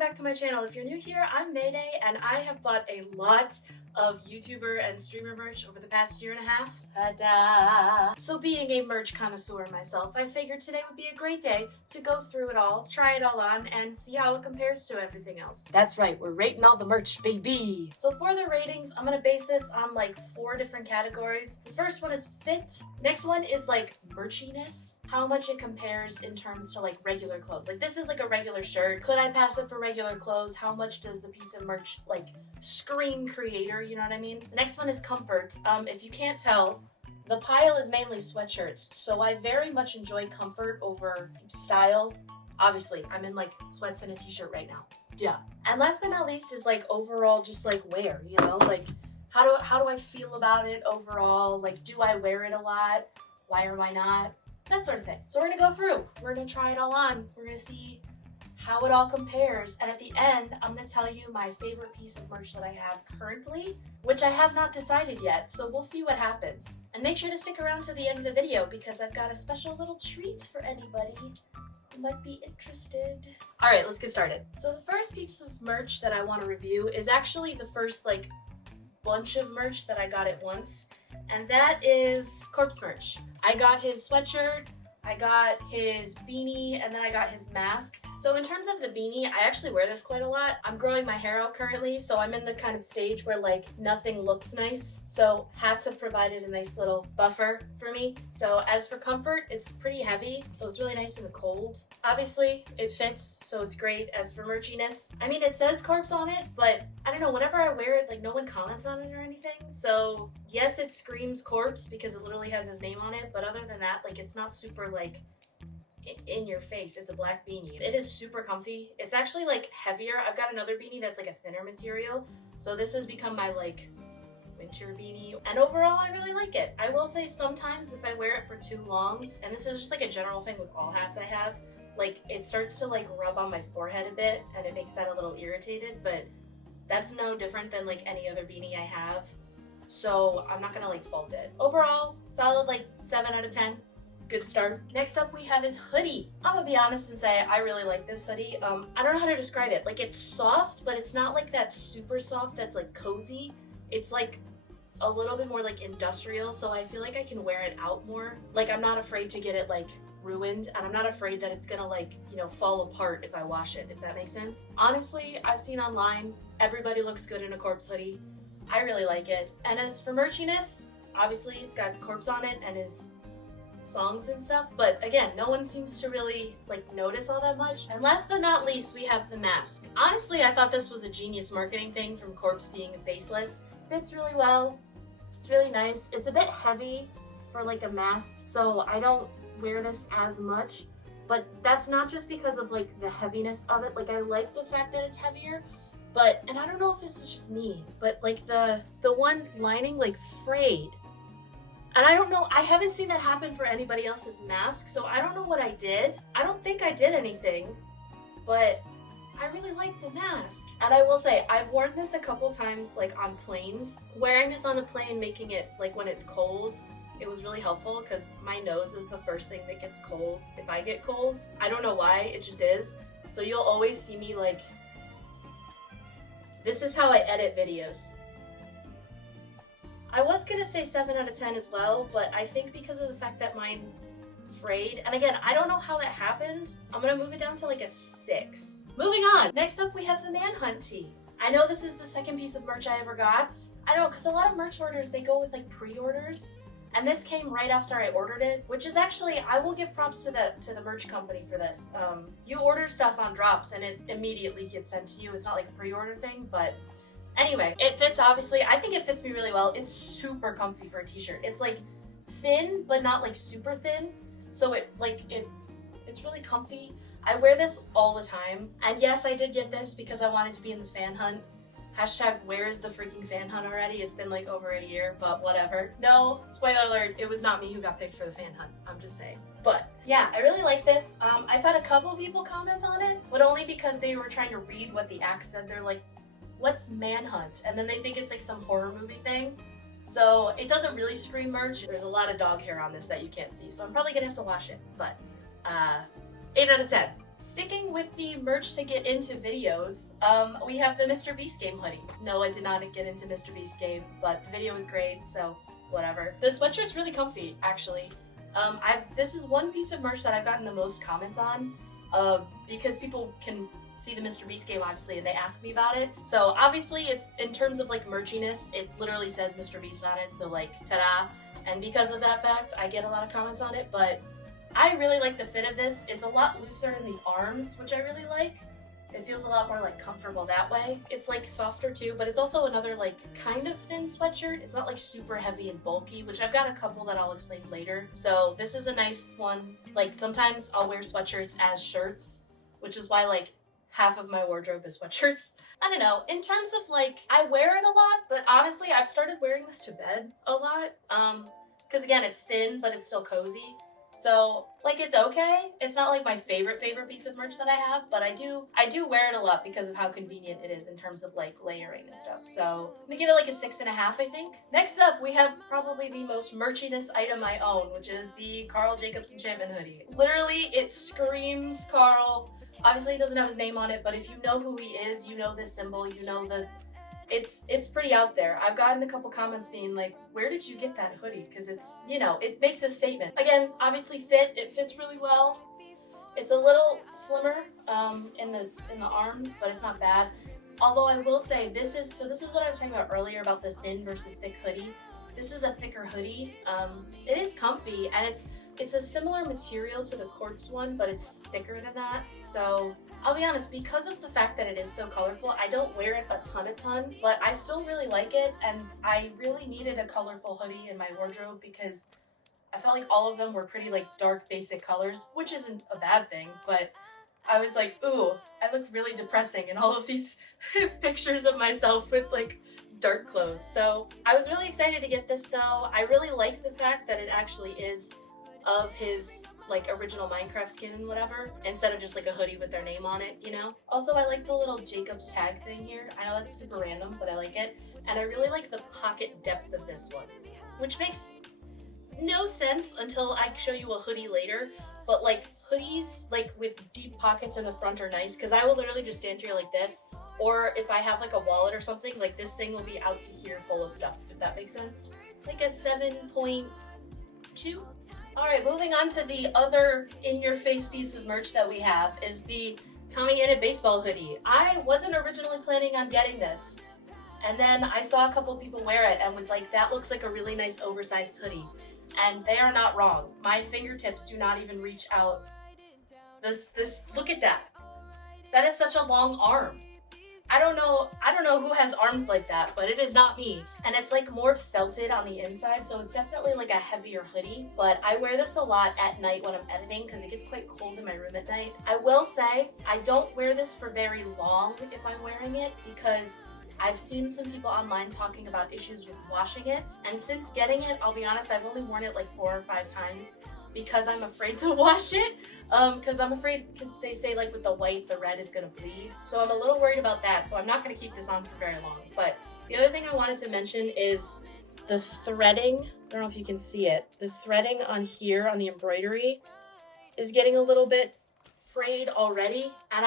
back to my channel. If you're new here, I'm Mayday, and I have bought a lot of YouTuber and streamer merch over the past year and a half. Ta-da! So being a merch connoisseur myself, I figured today would be a great day to go through it all, try it all on, and see how it compares to everything else. That's right, we're rating all the merch, baby! So for the ratings, I'm gonna base this on like 4 different categories. The first one is fit. Next one is like merchiness, how much it compares in terms to like regular clothes. Like this is like a regular shirt. Could I pass it for regular clothes? How much does the piece of merch like scream creator, you know what I mean? The next one is comfort. If you can't tell, the pile is mainly sweatshirts, so I very much enjoy comfort over style. Obviously, I'm in like sweats and a t-shirt right now. Duh. And last but not least is like overall just like wear, you know? Like how do I feel about it overall? Like do I wear it a lot? Why or why not? That sort of thing. So we're gonna go through. We're gonna try it all on. We're gonna see how it all compares, and at the end I'm going to tell you my favorite piece of merch that I have currently, which I have not decided yet, so we'll see what happens. And make sure to stick around to the end of the video because I've got a special little treat for anybody who might be interested. Alright, let's get started. So the first piece of merch that I want to review is actually the first like bunch of merch that I got at once, and that is Corpse merch. I got his sweatshirt, I got his beanie, and then I got his mask. So in terms of the beanie, I actually wear this quite a lot. I'm growing my hair out currently, so I'm in the kind of stage where like nothing looks nice. So hats have provided a nice little buffer for me. So as for comfort, it's pretty heavy, so it's really nice in the cold. Obviously, it fits, so it's great. As for merchiness, I mean, it says Corpse on it, but I don't know, whenever I wear it, like no one comments on it or anything. So yes, it screams Corpse because it literally has his name on it, but other than that, like it's not super like in your face. It's a black beanie. It is super comfy. It's actually like heavier. I've got another beanie that's like a thinner material, so this has become my like winter beanie, and overall I really like it. I will say sometimes if I wear it for too long, and this is just like a general thing with all hats I have, like it starts to like rub on my forehead a bit and it makes that a little irritated, but that's no different than like any other beanie I have, so I'm not gonna like fault it. Overall, solid like 7 out of 10. Good start. Next up we have his hoodie. I'm gonna be honest and say I really like this hoodie. I don't know how to describe it. Like it's soft, but it's not like that super soft that's like cozy. It's like a little bit more like industrial, so I feel like I can wear it out more. Like I'm not afraid to get it like ruined, and I'm not afraid that it's gonna like, you know, fall apart if I wash it, if that makes sense. Honestly, I've seen online, everybody looks good in a Corpse hoodie. I really like it. And as for merchiness, obviously it's got Corpse on it and his songs and stuff, but again, no one seems to really like notice all that much. And last but not least, we have the mask. Honestly, I thought this was a genius marketing thing from Corpse being faceless. Fits really well. It's really nice. It's a bit heavy for like a mask, so I don't wear this as much, but that's not just because of like the heaviness of it. Like I like the fact that it's heavier, but, and I don't know if this is just me, but like the one lining like frayed. And I don't know, I haven't seen that happen for anybody else's mask, so I don't know what I did. I don't think I did anything, but I really like the mask. And I will say, I've worn this a couple times like on planes. Wearing this on the plane, making it like when it's cold, it was really helpful because my nose is the first thing that gets cold if I get cold. I don't know why, it just is. So you'll always see me like, this is how I edit videos. I was gonna say 7 out of 10 as well, but I think because of the fact that mine frayed, and again, I don't know how that happened, I'm gonna move it down to like a 6. Moving on! Next up we have the Manhunt tee. I know this is the second piece of merch I ever got. I know, because a lot of merch orders, they go with like pre-orders, and this came right after I ordered it, which is actually, I will give props to the merch company for this. You order stuff on drops and it immediately gets sent to you. It's not like a pre-order thing, but anyway, it fits obviously. I think it fits me really well. It's super comfy for a t-shirt. It's like thin, but not like super thin. So it's really comfy. I wear this all the time. And yes, I did get this because I wanted to be in the fan hunt. Hashtag where is the freaking fan hunt already? It's been like over a year, but whatever. No, spoiler alert, it was not me who got picked for the fan hunt. I'm just saying. But yeah, I really like this. I've had a couple people comment on it, but only because they were trying to read what the act said. They're like, what's Manhunt? And then they think it's like some horror movie thing. So it doesn't really scream merch. There's a lot of dog hair on this that you can't see, so I'm probably gonna have to wash it. But 8 out of 10. Sticking with the merch to get into videos, we have the Mr. Beast game hoodie. No, I did not get into Mr. Beast game, but the video was great, so whatever. The sweatshirt's really comfy, actually. This is one piece of merch that I've gotten the most comments on, because people can see the Mr. Beast game, obviously, and they ask me about it. So obviously, it's in terms of like merchiness, it literally says Mr. Beast on it, so like, ta-da. And because of that fact, I get a lot of comments on it, but I really like the fit of this. It's a lot looser in the arms, which I really like. It feels a lot more like comfortable that way. It's like softer too, but it's also another like kind of thin sweatshirt. It's not like super heavy and bulky, which I've got a couple that I'll explain later. So this is a nice one. Like sometimes I'll wear sweatshirts as shirts, which is why like half of my wardrobe is sweatshirts. I don't know, in terms of like, I wear it a lot, but honestly, I've started wearing this to bed a lot. Because again, it's thin, but it's still cozy. So, like, it's okay. It's not like my favorite piece of merch that I have, but I do wear it a lot because of how convenient it is in terms of like layering and stuff. So I'm gonna give it like a 6.5, I think. Next up, we have probably the most merchiness item I own, which is the Karl Jacobs Enchantment hoodie. Literally, it screams Karl. Obviously, it doesn't have his name on it, but if you know who he is, you know this symbol, you know the... It's pretty out there. I've gotten a couple comments being like, where did you get that hoodie? Because it's, you know, it makes a statement. Again, obviously it fits really well. It's a little slimmer in the arms, but it's not bad. Although I will say this is what I was talking about earlier about the thin versus thick hoodie. This is a thicker hoodie. It is comfy, and it's a similar material to the Quartz one, but it's thicker than that. So I'll be honest, because of the fact that it is so colorful, I don't wear it a ton, but I still really like it, and I really needed a colorful hoodie in my wardrobe because I felt like all of them were pretty like dark basic colors, which isn't a bad thing, but I was like, ooh, I look really depressing in all of these pictures of myself with like dark clothes. So I was really excited to get this though. I really like the fact that it actually is of his like original Minecraft skin and whatever, instead of just like a hoodie with their name on it, you know? Also, I like the little Jacobs tag thing here. I know that's super random, but I like it. And I really like the pocket depth of this one, which makes no sense until I show you a hoodie later. But like hoodies like with deep pockets in the front are nice because I will literally just stand here like this, or if I have like a wallet or something, like this thing will be out to here full of stuff, if that makes sense. Like a 7.2. Alright, moving on to the other in-your-face piece of merch that we have is the Tommy Innit baseball hoodie. I wasn't originally planning on getting this, and then I saw a couple people wear it and was like, that looks like a really nice oversized hoodie. And they are not wrong. My fingertips do not even reach out. Look at that. That is such a long arm. I don't know who has arms like that, but it is not me. And it's like more felted on the inside, so it's definitely like a heavier hoodie. But I wear this a lot at night when I'm editing because it gets quite cold in my room at night. I will say, I don't wear this for very long if I'm wearing it because I've seen some people online talking about issues with washing it. And since getting it, I'll be honest, I've only worn it like 4 or 5 times because I'm afraid to wash it. Because they say like with the white, the red is gonna bleed. So I'm a little worried about that. So I'm not gonna keep this on for very long. But the other thing I wanted to mention is the threading. I don't know if you can see it. The threading on here on the embroidery is getting a little bit frayed already. And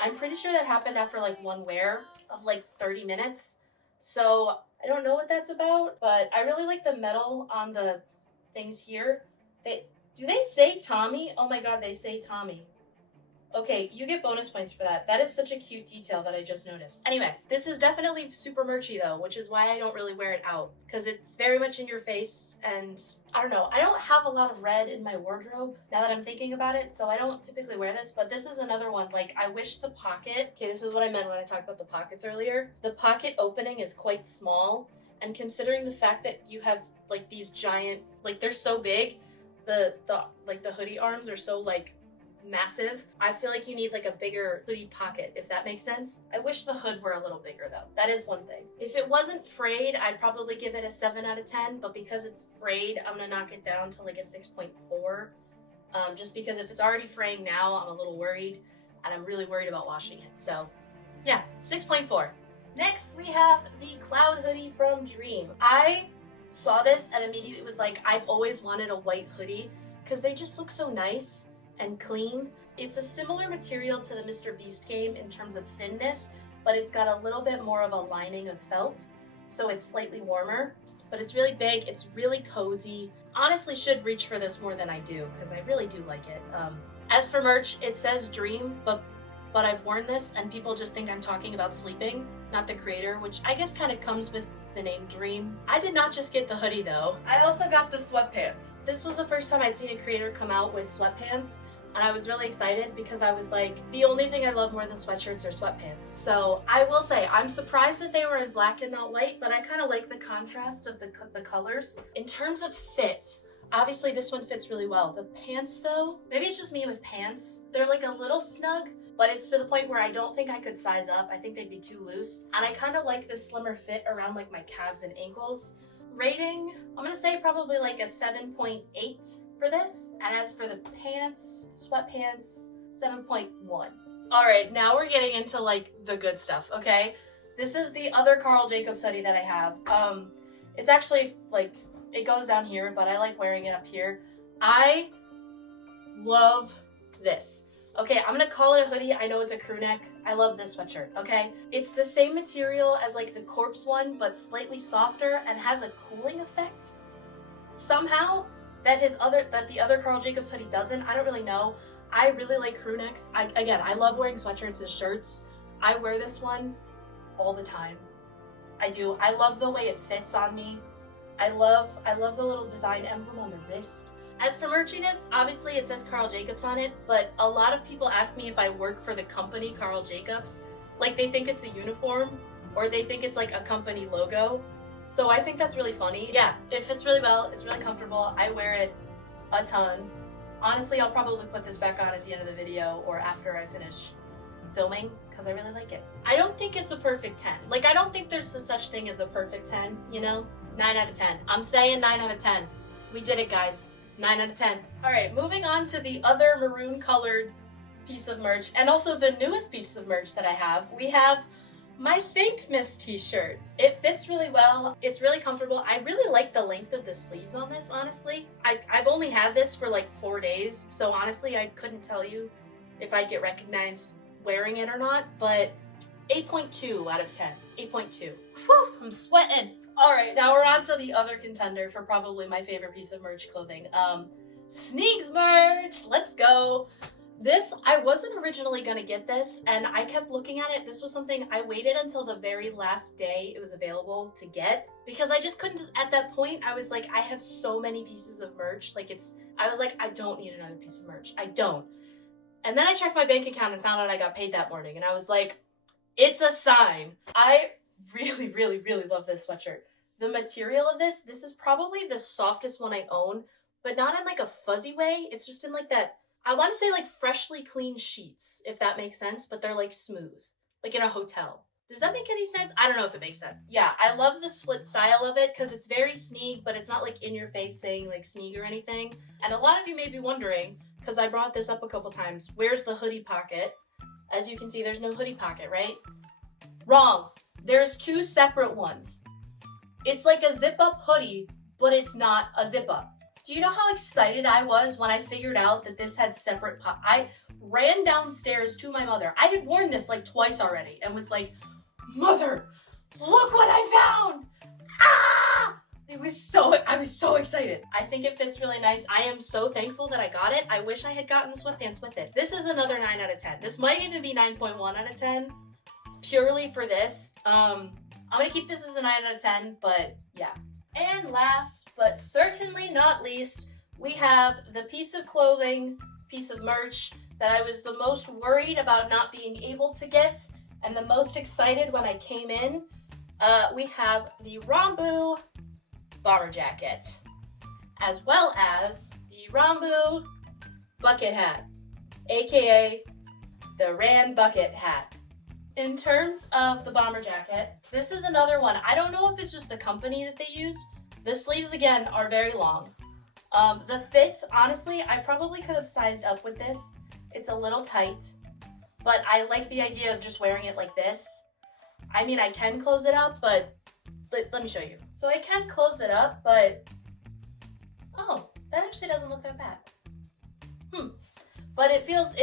I'm pretty sure that happened after like one wear of like 30 minutes. So I don't know what that's about, but I really like the metal on the things here. Do they say Tommy? Oh my god, they say Tommy. Okay, you get bonus points for that. That is such a cute detail that I just noticed. Anyway, this is definitely super merchy though, which is why I don't really wear it out. Because it's very much in your face, and I don't know. I don't have a lot of red in my wardrobe now that I'm thinking about it, so I don't typically wear this, but this is another one. Like, I wish the pocket... Okay, this is what I meant when I talked about the pockets earlier. The pocket opening is quite small, and considering the fact that you have like these giant... Like, they're so big, the hoodie arms are so like massive. I feel like you need like a bigger hoodie pocket, if that makes sense. I wish the hood were a little bigger though. That is one thing. If it wasn't frayed, I'd probably give it a 7 out of 10, but because it's frayed, I'm gonna knock it down to like a 6.4. Just because if it's already fraying now, I'm a little worried, and I'm really worried about washing it. So yeah, 6.4. Next, we have the Cloud hoodie from Dream. I saw this and immediately was like, I've always wanted a white hoodie because they just look so nice and clean. It's a similar material to the Mr. Beast game in terms of thinness, but it's got a little bit more of a lining of felt, so it's slightly warmer. But it's really big, it's really cozy. Honestly should reach for this more than I do, because I really do like it. As for merch, it says Dream, but I've worn this and people just think I'm talking about sleeping, not the creator, which I guess kind of comes with the name Dream. I did not just get the hoodie though. I also got the sweatpants. This was the first time I'd seen a creator come out with sweatpants, and I was really excited because I was like, the only thing I love more than sweatshirts are sweatpants. So I will say, I'm surprised that they were in black and not white, but I kind of like the contrast of the colors. In terms of fit, obviously this one fits really well. The pants though, maybe it's just me with pants. They're like a little snug, but it's to the point where I don't think I could size up. I think they'd be too loose. And I kind of like the slimmer fit around like my calves and ankles. Rating, I'm gonna say probably like a 7.8 for this. And as for the pants, sweatpants, 7.1. All right, now we're getting into like the good stuff, okay? This is the other Karl Jacobs hoodie that I have. It's actually like, it goes down here, but I like wearing it up here. I love this. Okay, I'm gonna call it a hoodie. I know it's a crew neck. I love this sweatshirt, okay? It's the same material as like the Corpse one, but slightly softer and has a cooling effect. Somehow, that the other Karl Jacobs hoodie doesn't. I don't really know. I really like crew necks. I love wearing sweatshirts as shirts. I wear this one all the time. I do. I love the way it fits on me. I love the little design emblem on the wrist. As for merchiness, obviously it says Karl Jacobs on it, but a lot of people ask me if I work for the company Karl Jacobs. Like they think it's a uniform, or they think it's like a company logo. So I think that's really funny. Yeah, it fits really well, it's really comfortable. I wear it a ton. Honestly, I'll probably put this back on at the end of the video or after I finish filming, because I really like it. I don't think it's a perfect 10. Like, I don't think there's a such thing as a perfect 10, you know? 9 out of 10. I'm saying 9 out of 10. We did it, guys. 9 out of 10. All right, moving on to the other maroon colored piece of merch, and also the newest piece of merch that I have. We have my Thinkmas t-shirt. It fits really well. It's really comfortable. I really like the length of the sleeves on this, honestly. I've only had this for like 4 days, so honestly, I couldn't tell you if I'd get recognized wearing it or not, but 8.2 out of 10. 8.2. Whew, I'm sweating. All right, now we're on to the other contender for probably my favorite piece of merch clothing. Sneaks merch, let's go. This, I wasn't originally gonna get this, and I kept looking at it. This was something I waited until the very last day it was available to get, because I just couldn't, at that point, I was like, I have so many pieces of merch. I was like, I don't need another piece of merch. I don't. And then I checked my bank account and found out I got paid that morning, and I was like, it's a sign. I really, really, really love this sweatshirt. The material of this is probably the softest one I own, but not in like a fuzzy way. It's just in like that, I want to say like freshly cleaned sheets, if that makes sense, but they're like smooth, like in a hotel. Does that make any sense? I don't know if it makes sense. Yeah, I love the split style of it because it's very sneak, but it's not like in your face saying like sneak or anything. And a lot of you may be wondering, because I brought this up a couple times, where's the hoodie pocket? As you can see, there's no hoodie pocket, right? Wrong. There's two separate ones. It's like a zip-up hoodie, but it's not a zip-up. Do you know how excited I was when I figured out that this had separate I ran downstairs to my mother. I had worn this like twice already and was like, Mother, look what I found! Ah! I was so excited. I think it fits really nice. I am so thankful that I got it. I wish I had gotten the sweatpants with it. This is another 9 out of 10. This might even be 9.1 out of 10, purely for this. I'm gonna keep this as a 9 out of 10, but yeah. And last, but certainly not least, we have the piece of clothing, piece of merch that I was the most worried about not being able to get and the most excited when I came in. We have the Ranboo bomber jacket, as well as the Ranboo bucket hat, aka the Ran bucket hat. In terms of the bomber jacket, this is another one. I don't know if it's just the company that they used. The sleeves, again, are very long. The fit, honestly, I probably could have sized up with this. It's a little tight, but I like the idea of just wearing it like this. I mean, I can close it up, but let me show you. So I can close it up, but oh, that actually doesn't look that bad. but it feels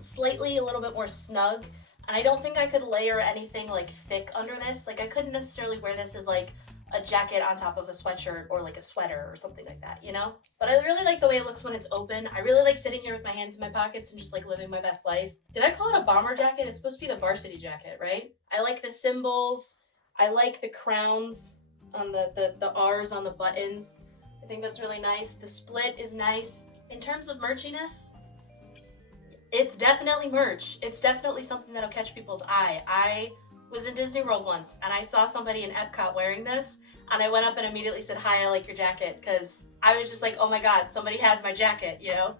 slightly a little bit more snug, and I don't think I could layer anything like thick under this. Like I couldn't necessarily wear this as like a jacket on top of a sweatshirt or like a sweater or something like that, you know? But I really like the way it looks when it's open. I really like sitting here with my hands in my pockets and just like living my best life. Did I call it a bomber jacket? It's supposed to be the varsity jacket, right? I like the symbols. I like the crowns on the R's on the buttons. I think that's really nice. The split is nice. In terms of merchiness, it's definitely merch. It's definitely something that'll catch people's eye. I was in Disney World once and I saw somebody in Epcot wearing this, and I went up and immediately said, "Hi, I like your jacket," because I was just like, oh my god, somebody has my jacket, you know?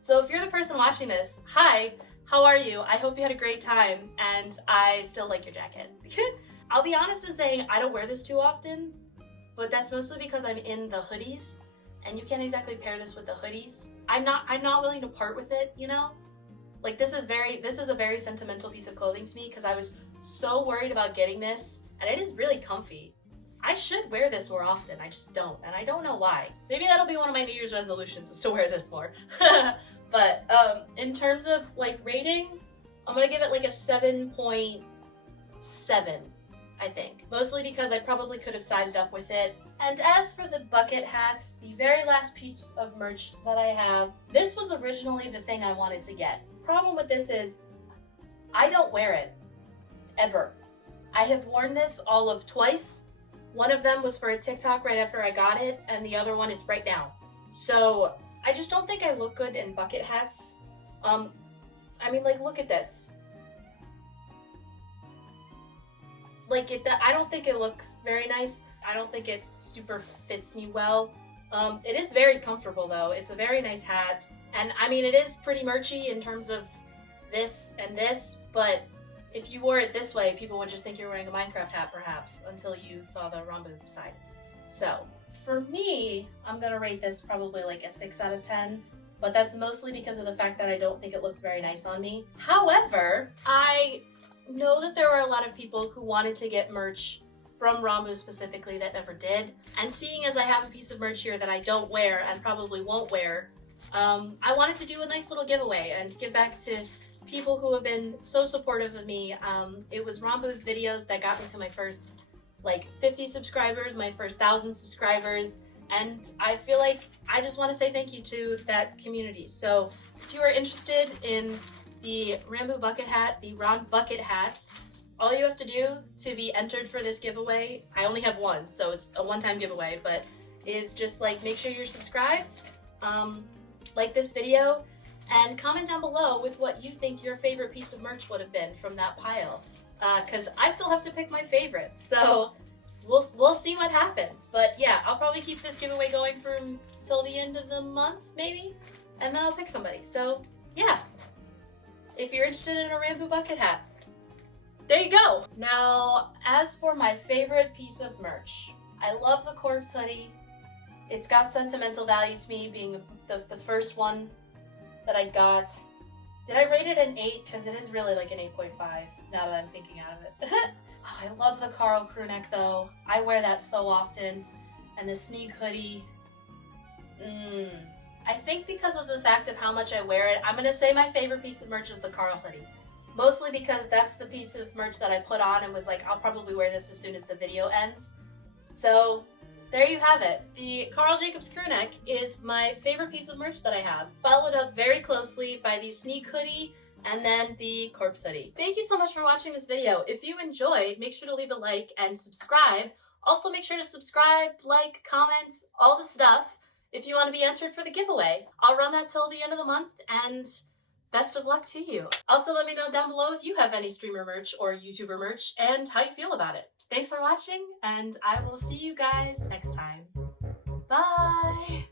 So if you're the person watching this, hi, how are you? I hope you had a great time, and I still like your jacket. I'll be honest in saying I don't wear this too often, but that's mostly because I'm in the hoodies, and you can't exactly pair this with the hoodies. I'm not willing to part with it, you know? Like this is a very sentimental piece of clothing to me because I was so worried about getting this, and it is really comfy. I should wear this more often, I just don't, and I don't know why. Maybe that'll be one of my New Year's resolutions, is to wear this more. But in terms of like rating, I'm gonna give it like a 7.7, I think. Mostly because I probably could have sized up with it. And as for the bucket hats, the very last piece of merch that I have, this was originally the thing I wanted to get. Problem with this is, I don't wear it, ever. I have worn this all of twice. One of them was for a TikTok right after I got it, and the other one is right now. So I just don't think I look good in bucket hats. I mean, like, look at this. Like, I don't think it looks very nice. I don't think it super fits me well. It is very comfortable though. It's a very nice hat. And I mean, it is pretty merchy in terms of this and this, but if you wore it this way, people would just think you're wearing a Minecraft hat perhaps, until you saw the Ranboo side. So for me, I'm gonna rate this probably like a 6 out of 10, but that's mostly because of the fact that I don't think it looks very nice on me. However, I know that there were a lot of people who wanted to get merch from Ranboo specifically that never did, and seeing as I have a piece of merch here that I don't wear and probably won't wear, I wanted to do a nice little giveaway and give back to people who have been so supportive of me. It was Ranboo's videos that got me to my first like 50 subscribers, my first 1,000 subscribers, and I feel like I just want to say thank you to that community. So if you are interested in the Ranboo bucket hat, the Ron bucket hats, all you have to do to be entered for this giveaway, I only have one, so it's a one-time giveaway, but is just like make sure you're subscribed, like this video, and comment down below with what you think your favorite piece of merch would have been from that pile, because I still have to pick my favorite, so we'll see what happens. But yeah, I'll probably keep this giveaway going from till the end of the month, maybe, and then I'll pick somebody. So yeah, if you're interested in a Ranboo bucket hat, there you go. Now, as for my favorite piece of merch, I love the corpse hoodie. It's got sentimental value to me, being the first one that I got. Did I rate it an 8? Because it is really like an 8.5 now that I'm thinking out of it. Oh, I love the Carl crew neck though. I wear that so often. And the Sneak hoodie. I think because of the fact of how much I wear it, I'm gonna say my favorite piece of merch is the Carl hoodie. Mostly because that's the piece of merch that I put on and was like, I'll probably wear this as soon as the video ends. So there you have it. The Karl Jacobs crew neck is my favorite piece of merch that I have, followed up very closely by the Sneak hoodie and then the corpse hoodie. Thank you so much for watching this video. If you enjoyed, make sure to leave a like and subscribe. Also make sure to subscribe, like, comment, all the stuff if you want to be entered for the giveaway. I'll run that till the end of the month, and best of luck to you. Also let me know down below if you have any streamer merch or YouTuber merch and how you feel about it. Thanks for watching, and I will see you guys next time. Bye!